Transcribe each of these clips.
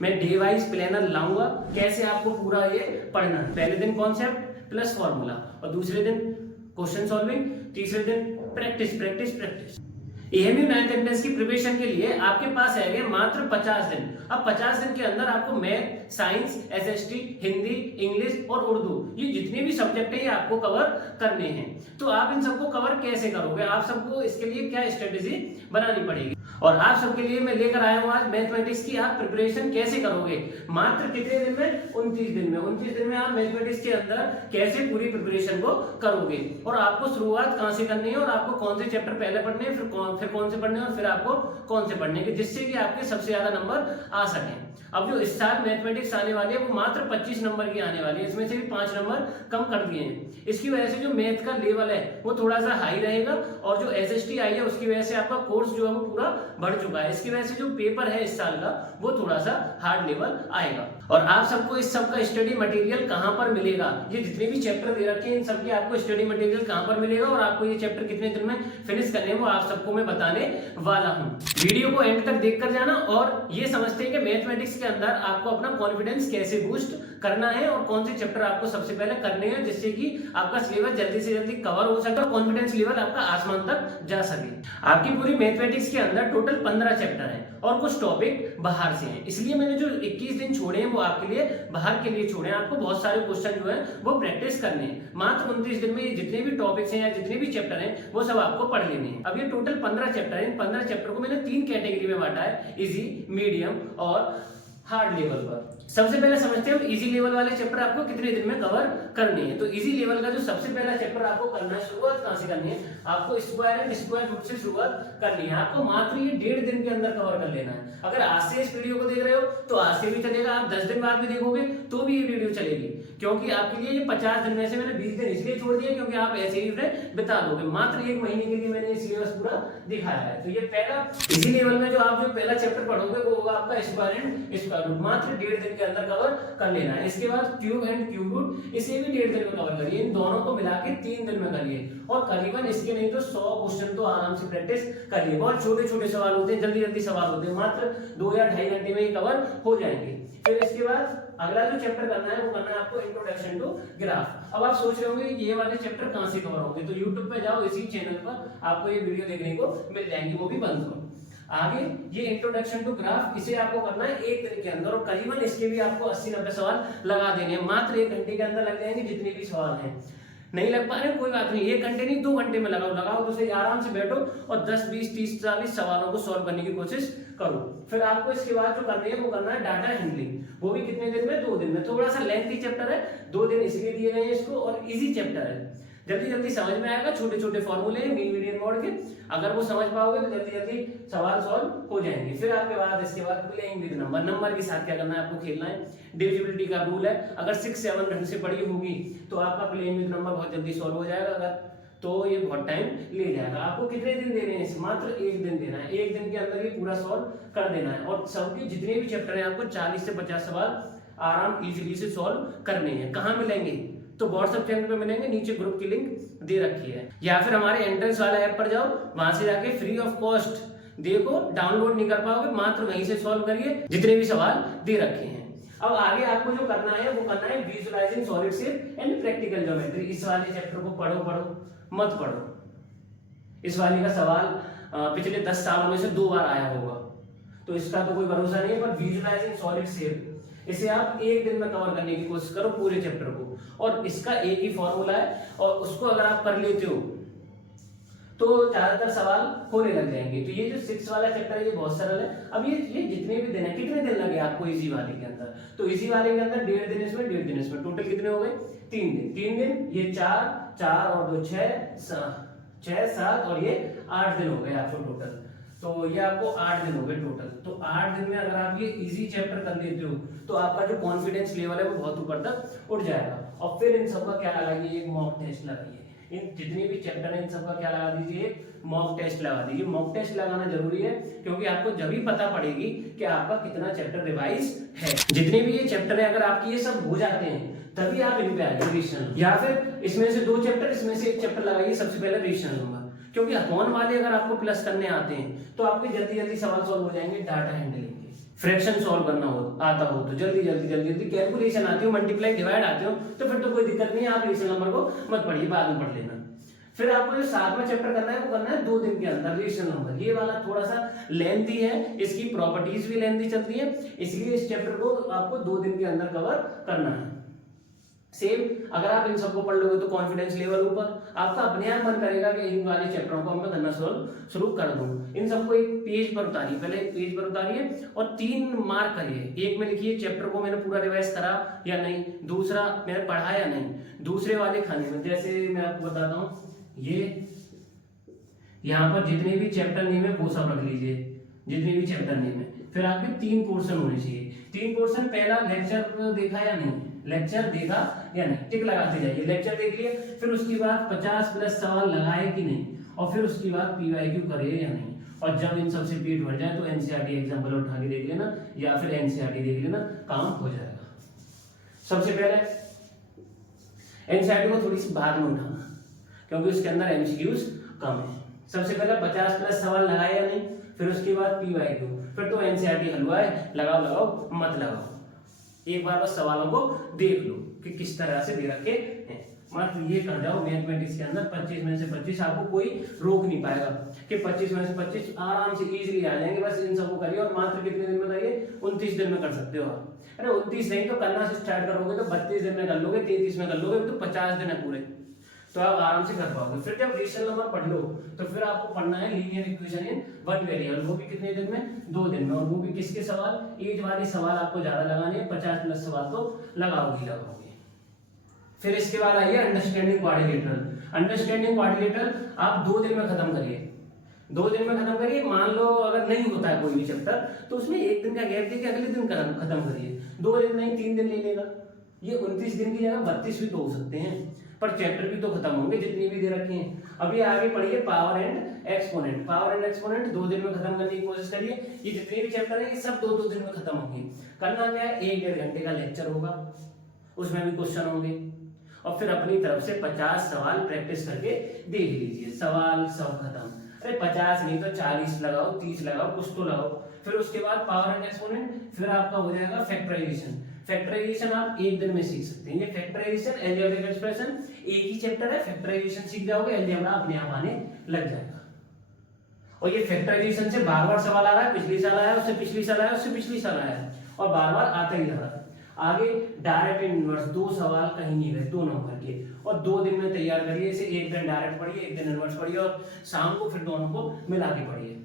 मैं day wise planner लाऊंगा कैसे आपको पूरा ये पढ़ना है। पहले दिन कॉन्सेप्ट प्लस फॉर्मूला और दूसरे दिन क्वेश्चन सॉल्विंग, तीसरे दिन practice practice practice. AMU 9th entrance की प्रिपरेशन के लिए आपके पास है मात्र 50 दिन। अब 50 दिन के अंदर आपको math, science, SST, Hindi, English और उर्दू ये जितने भी सब्जेक्ट है ये आपको कवर करने हैं। तो आप इन सबको कवर कैसे करोगे, आप सबको इसके लिए क्या स्ट्रेटेजी बनानी पड़ेगी, और आप सबके लिए मैं लेकर आया हूँ आज मैथमेटिक्स की आप प्रिपरेशन कैसे करोगे। मात्र कितने दिन में? 29 दिन में। 29 दिन में आप मैथमेटिक्स के अंदर कैसे पूरी प्रिपरेशन को करोगे, और आपको शुरुआत कहां से करनी है, और आपको कौन से चैप्टर पहले पढ़ने हैं, फिर कौन से पढ़ने हैं, और फिर आपको कौन से पढ़ने हैं, जिससे कि आपके सबसे ज्यादा नंबर आ सके। अब जो इस साल मैथमेटिक्स आने वाली है वो मात्र 25 नंबर की आने वाली है, इसमें से भी 5 नंबर कम कर दिए हैं। इसकी वजह से जो मैथ का लेवल है वो थोड़ा सा हाई रहेगा, और जो एसएसटी आई है उसकी वजह से आपका कोर्स जो है वो पूरा बढ़ चुका है। इसकी वजह से जो पेपर है इस साल का वो थोड़ा सा हार्ड लेवल आएगा। और आप सबको इस सब का स्टडी मटेरियल कहां पर मिलेगा, ये जितने भी चैप्टर दे रखे हैं इन सबके आपको स्टडी मटेरियल कहां पर मिलेगा, और आपको ये चैप्टर कितने दिन में फिनिश करने हैं वो आप सबको मैं बताने वाला हूं। वीडियो को एंड तक देखकर जाना, और ये समझते हैं कि मैथमेटिक्स के अंदर आपको अपना कॉन्फिडेंस कैसे बूस्ट करना है, और कौन से चैप्टर आपको सबसे पहले करने हैं, जिससे कि आपका सिलेबस जल्दी से जल्दी कवर हो सके और कॉन्फिडेंस लेवल आपका आसमान तक जा सके। आपकी पूरी मैथमेटिक्स के अंदर टोटल 15 चैप्टर हैं और कुछ टॉपिक बाहर से हैं, इसलिए मैंने जो 21 दिन छोड़े हैं वो आपके लिए बाहर के लिए छोड़े हैं। आपको बहुत सारे क्वेश्चन जो है वो प्रैक्टिस करने हैं। मात्र 29 दिन में जितने भी टॉपिक्स हैं या जितने भी चैप्टर हैं वो सब आपको पढ़ लेने हैं। अब ये टोटल 15 चैप्टर हैं। इन 15 चैप्टर को मैंने 3 कैटेगरी में बांटा है, इजी, मीडियम और हार्ड लेवल पर। सबसे पहले समझते हैं इजी लेवल वाले चैप्टर आपको कितने दिन में कवर करने हैं। तो इजी लेवल का जो सबसे पहला चैप्टर आपको करना है, शुरुआत कहां से करनी है, आपको स्क्वायर एंड स्क्वायर रूट से शुरुआत करनी है। आपको मात्र ये 1.5 दिन के अंदर कवर कर लेना है। अगर आज से इस वीडियो को देख रहे हो तो आज से भी चलेगा, आप 10 दिन बाद भी देखोगे तो भी ये वीडियो चलेगी, क्योंकि आपके लिए ये 50 दिन में से मैंने 20 दिन इसलिए छोड़ दिया क्योंकि आप ऐसे ही बिता दोगे। मात्र 1 महीने के लिए मैंने सिलेबस पूरा दिखाया है। तो ये पहला इसी लेवल में जो आप जो पहला चैप्टर पढ़ोगे वो होगा आपका स्क्वायर एंड स्क्वायर रूट। मात्र 1.5 दिन के अंदर कवर कर लेना है। इसके बाद क्यूब एंड क्यूब रूट, इसे भी 1.5 दिन में कवर करिए। इन दोनों को मिला के 3 दिन में करिए, और करीबन इसके नहीं तो 100 क्वेश्चन तो आराम से प्रैक्टिस करिए। बहुत छोटे छोटे सवाल होते हैं, जल्दी जल्दी सवाल होते हैं, मात्र 2 या 2.5 घंटे में ये कवर हो जाएंगे। फिर इसके बाद अगला जो चैप्टर करना है वो करना है आपको इंट्रोडक्शन टू ग्राफ। अब आप सोच रहे होंगे ये वाले चैप्टर कहां से कवर होंगे, तो YouTube पे जाओ, इसी चैनल पर आपको ये वीडियो देखने को मिल जाएंगी, वो भी बंद हो। आगे ये इंट्रोडक्शन टू ग्राफ, इसे आपको करना है 1 दिन के अंदर, और करीबन इसके भी आपको 80-90 सवाल लगा देने हैं। मात्र 1 घंटे के अंदर लग जाएंगे जितने भी सवाल हैं। नहीं लग पा रहे कोई बात नहीं, 1 घंटे नहीं 2 घंटे में लगाओ तो सही, आराम से बैठो और 10, 20, 30, 40 सवालों को सॉल्व करने की कोशिश करो। फिर आपको इसके बाद जो करनी है वो करना है डाटा हैंडलिंग, वो भी कितने दिन में? 2 दिन में। थोड़ा सा लेंथी चैप्टर है, 2 दिन इसलिए दिए गए हैं इसको, और इजी चैप्टर है, जल्दी जल्दी समझ में आएगा। छोटे छोटे फॉर्मूले हैं मीन मीडियन मोड के, अगर वो समझ पाओगे तो जल्दी जल्दी सवाल सॉल्व हो जाएंगे। फिर आपके बाद इसके बाद प्लेइंग विद नंबर, नंबर के साथ क्या करना है आपको, खेलना है। डिविजिबिलिटी का रूल है, अगर 6-7 ढंग से पढ़ी होगी तो आपका प्लेइंग विद नंबर बहुत जल्दी सॉल्व हो जाएगा, अगर तो ये बहुत टाइम ले जाएगा। आपको कितने दिन देने हैं? मात्र 1 दिन देना है। 1 दिन के अंदर ये पूरा सॉल्व कर देना है, और सबके जितने भी चैप्टर हैं आपको 40 से 50 सवाल आराम इजीली से सॉल्व करने हैं। कहाँ मिलेंगे? तो व्हाट्सएप चैनल पे मिलेंगे, नीचे ग्रुप की लिंक दे रखी है, या फिर हमारे एंट्रेंस वाला ऐप पर जाओ, वहां से जाके फ्री ऑफ कॉस्ट देखो, डाउनलोड नहीं कर पाओगे, मात्र वहीं से सॉल्व करिए जितने भी सवाल दे रखे हैं। अब आगे आपको जो करना है वो करना है visualising solid shape and practical geometry. इस वाले चैप्टर को पढ़ो मत पढ़ो। इस वाले का सवाल पिछले 10 सालों में से 2 बार आया होगा, तो इसका तो कोई भरोसा नहीं है। पर विजुअलाइजिंग सॉलिड शेप, इसे आप 1 दिन में कवर करने की कोशिश करो पूरे चैप्टर को, और इसका एक ही फॉर्मूला है, और उसको अगर आप कर लेते हो तो ज्यादातर सवाल होने लग जाएंगे। तो ये जो 6 वाला चैप्टर है ये बहुत सरल है। अब ये जितने भी दिन है, कितने दिन लगे आपको इजी वाले के अंदर, तो इजी वाले के अंदर 1.5 दिन इसमें, 1.5 दिन इसमें, टोटल कितने हो गए? 3 दिन। 3 दिन ये 4 और 2 6 7 और ये 8 दिन हो गए आपको टोटल। तो ये आपको 8 दिन हो गए टोटल। तो 8 दिन में अगर आप ये इजी चैप्टर कर लेते हो तो आपका जो कॉन्फिडेंस लेवल है वो बहुत ऊपर तक उठ जाएगा। और फिर इन सबका क्या लगाइए, एक मॉक टेस्ट लगाइए। इन जितने भी चैप्टर हैं इन सबका क्या लगा दीजिए, मॉक टेस्ट लगा दीजिए। मॉक टेस्ट लगाना जरूरी है, क्योंकि आपको जब भी पता पड़ेगी कि आपका कितना चैप्टर रिवाइज है। जितने भी ये चैप्टर है अगर आपके ये सब हो जाते हैं तभी आप इन पे आइए रिवीजन, या फिर इसमें से 2 चैप्टर, इसमें से 1 चैप्टर लगाइए सबसे पहले रिवीजन नंबर, क्योंकि अपॉन वाले अगर आपको प्लस करने आते हैं तो आपके जल्दी जल्दी सवाल सॉल्व हो जाएंगे डाटा हैंडलिंग के। फ्रैक्शन सॉल्व करना हो आता हो तो जल्दी जल्दी जल्दी जल्दी कैलकुलेशन आती हो, मल्टीप्लाई डिवाइड आते हो तो फिर तो कोई दिक्कत नहीं है, आप रेशनल नंबर को मत पढ़िए, बाद में पढ़ लेना। फिर आपको जो 7वां चैप्टर करना है वो करना है 2 दिन के अंदर, रेशनल नंबर। ये वाला थोड़ा सा लेंथी है, इसकी प्रॉपर्टीज भी लेंथी चलती है, इसलिए इस चैप्टर को आपको 2 दिन के अंदर कवर करना है। सेम अगर आप इन सबको पढ़ लोगे तो कॉन्फिडेंस लेवल ऊपर, आपका अपने आप मन करेगा कि इन वाले चैप्टरों को मैं करना शुरू कर दूं। इन सबको एक पेज पर उतारिए, पहले एक पेज पर उतारिए और 3 मार्क करिए। एक में लिखिए चैप्टर को मैंने पूरा रिवाइज करा या नहीं, दूसरा मैंने पढ़ा या नहीं। दूसरे वाले खाने में जैसे मैं आपको बताता हूँ, ये यहाँ पर जितने भी चैप्टर नेम है वो सब रख लीजिए, जितने भी चैप्टर नेम है। फिर आपके 3 पोर्शन होने चाहिए। 3 पोर्शन, पहला लेक्चर देखा या नहीं, लेक्चर देखा या नहीं, टिक लगाते जाइए। लेक्चर देख लिया, फिर उसके बाद 50 प्लस सवाल लगाए कि नहीं, और फिर उसके बाद पीवाईक्यू करे या नहीं। और जब इन सबसे पेट भर जाए तो एनसीईआरटी एग्जाम्पल उठा के देख लेना या फिर एनसीईआरटी देख लेना, काम हो जाएगा। सबसे पहले एनसीईआरटी को थोड़ी सी बाद में उठाना क्योंकि उसके अंदर एमसीक्यूज कम है। सबसे पहले 50 प्लस सवाल लगाए या नहीं, फिर उसके बाद पीवाईक्यू, फिर तो एनसीईआरटी हलवा है, लगाओ मत लगाओ, एक बार बस सवालों को देख लो कि किस तरह से दे रखे हैं। मतलब ये कर जाओ मैथमेटिक्स के अंदर 25 में से 25, आपको कोई रोक नहीं पाएगा कि 25 में से 25 आराम से इजीली आ जाएंगे। बस इन सबको करिए और मात्र कितने दिन में करिए, 29 दिन में कर सकते हो आप। अरे 29 नहीं तो करना से स्टार्ट करोगे तो 32 दिन में कर लोगे, 33 में कर लोगे, तो 50 दिन है पूरे, तो आप आराम से कर पाओगे। फिर जब रेशनल नंबर पढ़ लो तो फिर आपको पढ़ना है लीनियर इक्वेशन इन 1 वेरिएबल, वो भी कितने दिन में, 2 दिन में। और वो भी किसके सवाल, एज वाले सवाल आपको ज्यादा लगाने हैं, 50 प्लस सवाल तो लगाओगे। फिर इसके बाद आइए अंडरस्टैंडिंग क्वाड्रिलेटरल। अंडरस्टैंडिंग क्वाड्रिलेटरल आप 2 दिन में खत्म करिए, 2 दिन में खत्म करिए। मान लो अगर नहीं होता है कोई भी चैप्टर तो उसमें 1 दिन का गैप देके अगले दिन खत्म करिए। 2 दिन नहीं 3 दिन ले लेगा, ये 29 दिन की जगह 32 भी तो हो सकते हैं, पर चैप्टर भी तो खत्म होंगे जितने भी दे रखे हैं। अभी आगे पढ़िए power and exponent. Power and exponent 2 दिन में खत्म करने की कोशिश करिए। ये जितने भी चैप्टर है ये सब 2-2 दिन में खत्म होंगे। करना क्या है, 1-1.5 घंटे का लेक्चर होगा, उसमें भी क्वेश्चन होंगे, और फिर अपनी तरफ से 50 सवाल प्रैक्टिस करके देख लीजिए। सवाल सब खत्म। अरे 50 नहीं तो 40 लगाओ, 30 लगाओ, कुछ तो लगाओ। फिर उसके बाद पावर एंड एक्सपोनेंट, फिर आपका हो जाएगा फैक्टराइजेशन। फैक्टराइजेशन आप 1 दिन में सीख सकते हैं। ये फैक्टराइजेशन अलजेब्रिक एक्सप्रेशन एक ही चैप्टर है, फैक्टराइजेशन सीख जाओगे, अलजेब्रा अपने आप आने लग जाएगा। और ये फैक्टराइजेशन से बार-बार सवाल आ रहा है, पिछले साल आया, उससे पिछले साल आया, उससे पिछले साल आया, और बार-बार आता ही रहा। आगे डायरेक्ट इनवर्स 2 सवाल कहीं नहीं गए, 2 नंबर के, और 2 दिन में तैयार करिए इसे। 1 दिन डायरेक्ट पढ़िए, 1 दिन इनवर्स पढ़िए, और शाम को फिर दोनों को मिला के पढ़िए।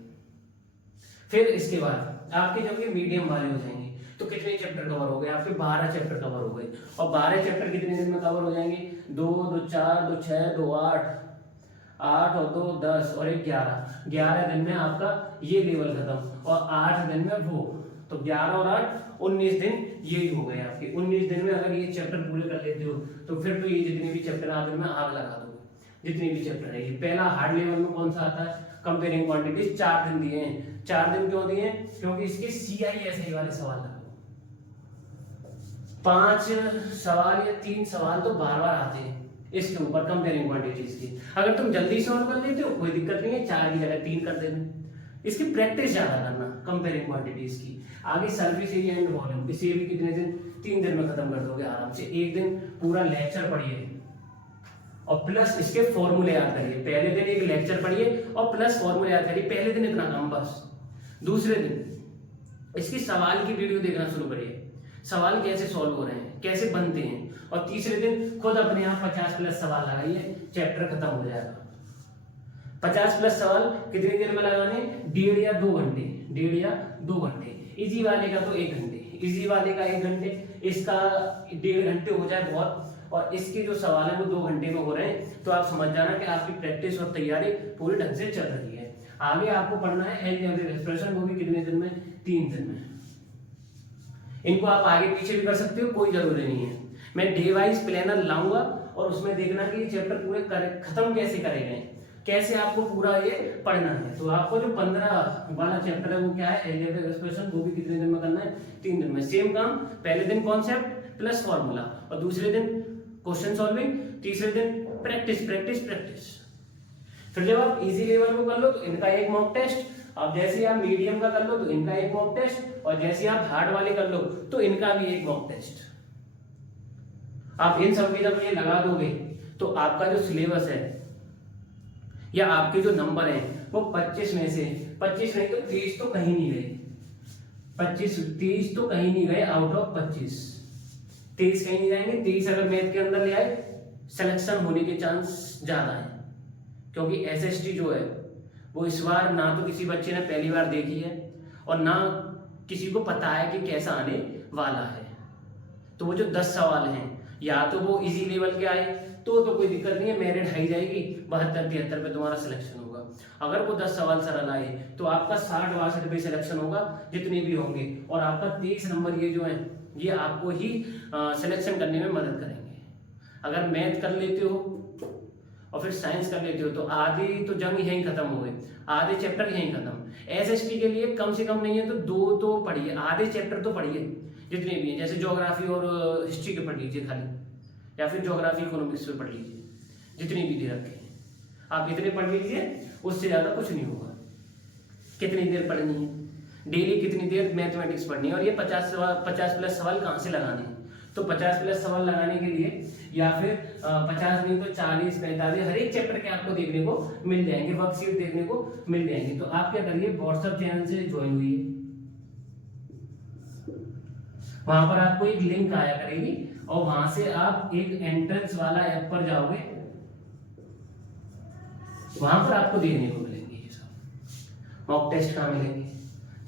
फिर इसके बाद आपके जब ये मीडियम वाले हो जाएंगे तो कितने चैप्टर कवर हो गए, आपके 12 चैप्टर कवर हो गए। और 12 चैप्टर कितने दिन में कवर हो जाएंगे, 2, 2, 4, 2, 6, 2, 8, 8 और 2, 10 और 1, 11। 11 दिन में आपका ये लेवल खत्म, और 8 दिन में वो, तो 11 और 8 19 दिन यही हो गए आपके। 19 दिन में अगर ये चैप्टर पूरे कर लेते हो तो फिर तो ये जितने भी चैप्टर आप इनमें आग लगा दोगे, जितने भी चैप्टर है। ये पहला हार्ड लेवल में कौन सा आता है, कंपेयरिंग क्वांटिटीज। 4 दिन दिए हैं। 4 दिन क्यों दिए हैं, क्योंकि इसके CISI वाले सवाल लगो। 5 सवाल या 3 सवाल तो बार बार आते हैं इसके ऊपर, कंपेयरिंग क्वांटिटीज की। अगर तुम जल्दी सॉल्व कर लेते हो कोई दिक्कत नहीं है, 4 की जगह 3 कर देना। इसकी प्रैक्टिस ज्यादा करना कंपेयरिंग क्वांटिटीज की। आगे सरफेस एरिया एंड वॉल्यूम, इसे भी कितने दिन, 3 दिन में खत्म कर दोगे आराम से। 1 दिन पूरा लेक्चर पढ़िए और प्लस इसके फॉर्मूले याद करिए। पहले दिन एक लेक्चर पढ़िए और प्लस फॉर्मूले याद करिए, पहले दिन इतना काम बस। दूसरे दिन इसकी सवाल की वीडियो देखना शुरू करिए, सवाल कैसे सॉल्व हो रहे हैं, कैसे बनते हैं। और तीसरे दिन खुद अपने आप 50 प्लस सवाल लगाइए, चैप्टर खत्म हो जाएगा। 50 प्लस सवाल कितनी देर में लगाने, 1.5 या 2 घंटे, 1.5 या 2 घंटे। इजी वाले का तो 1 घंटे, इजी वाले का 1 घंटे, इसका 1.5 घंटे हो जाए बहुत, और इसके जो सवाल है वो 2 घंटे में हो रहे हैं, तो आप समझ जाना कि आपकी प्रैक्टिस और तैयारी पूरी ढंग से चल रही है। आगे आपको पढ़ना है अलजेब्रिक एक्सप्रेशन, वो भी कितने दिन में, 3 दिन में। इनको आप आगे पीछे भी कर सकते हो, कोई जरूरी नहीं है। मैं डे वाइज प्लानर लाऊंगा और उसमें देखना कि ये चैप्टर पूरे खत्म कैसे करे गए, कैसे आपको पूरा ये पढ़ना है। तो आपको जो 15 वाला चैप्टर है वो क्या है, अलजेब्रिक एक्सप्रेशन, वो भी कितने दिन में करना है, 3 दिन में। सेम काम, पहले दिन कॉन्सेप्ट प्लस फॉर्मूला, और दूसरे दिन क्वेश्चन सॉल्विंग, तीसरे दिन प्रैक्टिस प्रैक्टिस प्रैक्टिस। फिर जब आप इजी लेवल को कर लो तो इनका एक मॉक टेस्ट अब जैसे आप मीडियम का कर लो तो इनका एक मॉक टेस्ट, और जैसे आप हार्ड वाले कर लो तो इनका भी एक मॉक टेस्ट। आप इन सब के जब ये लगा दोगे तो आपका जो सिलेबस है या आपके जो नंबर हैं वो 25 में से 25 नहीं तो 30 तो कहीं नहीं गए, 30 तो कहीं नहीं गए आउट ऑफ 25, 30 कहीं नहीं जाएंगे। 30 अगर मैथ के अंदर ले आए सिलेक्शन होने के चांस ज्यादा है, क्योंकि एसएसटी जो है वो इस बार ना तो किसी बच्चे ने पहली बार देखी है और ना किसी को पता है कि कैसा आने वाला है। तो वो जो 10 सवाल हैं या तो वो इजी लेवल के आए तो कोई दिक्कत नहीं है, मेरिट हाई जाएगी, 72-73 पे तुम्हारा सिलेक्शन होगा। अगर वो 10 सवाल सरल आए तो आपका 60-62 पे सिलेक्शन होगा जितने भी होंगे, और आपका 30 नंबर ये जो है ये आपको ही सिलेक्शन करने में मदद करेंगे। अगर मैथ कर लेते हो और फिर साइंस कर लेते हो तो आधे तो जंग यहीं खत्म हो गए, आधे चैप्टर यहीं खत्म। एसएसटी के लिए कम से कम नहीं है तो 2 तो पढ़िए, आधे चैप्टर तो पढ़िए जितने भी हैं, जैसे ज्योग्राफी और हिस्ट्री के पढ़ लीजिए खाली, या फिर ज्योग्राफी इकोनॉमिक्स पे पढ़ लीजिए, जितनी भी दे रखे हैं आप इतने पढ़ लीजिए, उससे ज़्यादा कुछ नहीं होगा। कितनी देर पढ़नी है, डेली कितनी देर मैथमेटिक्स पढ़नी है, और ये 50 प्लस सवाल कहाँ से लगाने हैं। तो 50 प्लस सवाल लगाने के लिए या फिर 50 नहीं तो 40-45 हर एक चैप्टर के आपको देखने को मिल जाएंगे, वर्कशीट देखने को मिल जाएंगे। तो आप क्या करिए, व्हाट्सएप चैनल से ज्वाइन हुई, वहां पर आपको एक लिंक आया करेगी और वहां से आप एक एंट्रेंस वाला ऐप पर जाओगे, वहां पर आपको देखने को मिलेंगे ये सब मॉक टेस्ट कहाँ मिलेंगे,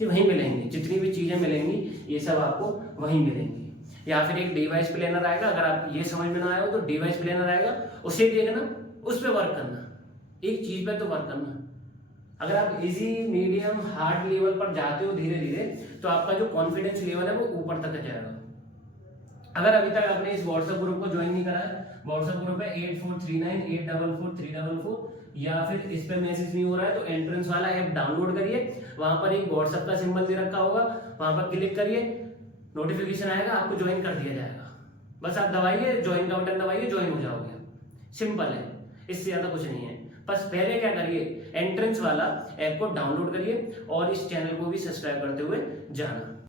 ये वहीं मिलेंगे, जितनी भी चीजें मिलेंगी ये सब आपको वहीं मिलेंगी। या फिर एक डिवाइस प्लानर आएगा, अगर आप ये समझ में ना आया हो तो डिवाइस प्लानर आएगा, उसे देखना, उस पर वर्क करना, एक चीज पे तो वर्क करना। अगर आप इजी मीडियम हार्ड लेवल पर जाते हो धीरे धीरे तो आपका जो कॉन्फिडेंस लेवल है वो ऊपर तक जाएगा। अगर अभी तक आपने इस व्हाट्सएप ग्रुप को ज्वाइन नहीं करा है, व्हाट्सएप ग्रुप है 8439844344, या फिर इस पे मैसेज नहीं हो रहा है तो एंट्रेंस वाला ऐप डाउनलोड करिए, वहां पर एक व्हाट्सएप का सिंबल दे रखा होगा, वहां पर क्लिक करिए, नोटिफिकेशन आएगा, आपको ज्वाइन कर दिया जाएगा। बस आप दबाइए, ज्वाइन का बटन दबाइए, ज्वाइन हो जाओगे। सिंपल है, इससे ज्यादा कुछ नहीं है। बस पहले क्या करिए, एंट्रेंस वाला ऐप को डाउनलोड करिए और इस चैनल को भी सब्सक्राइब करते हुए जाना।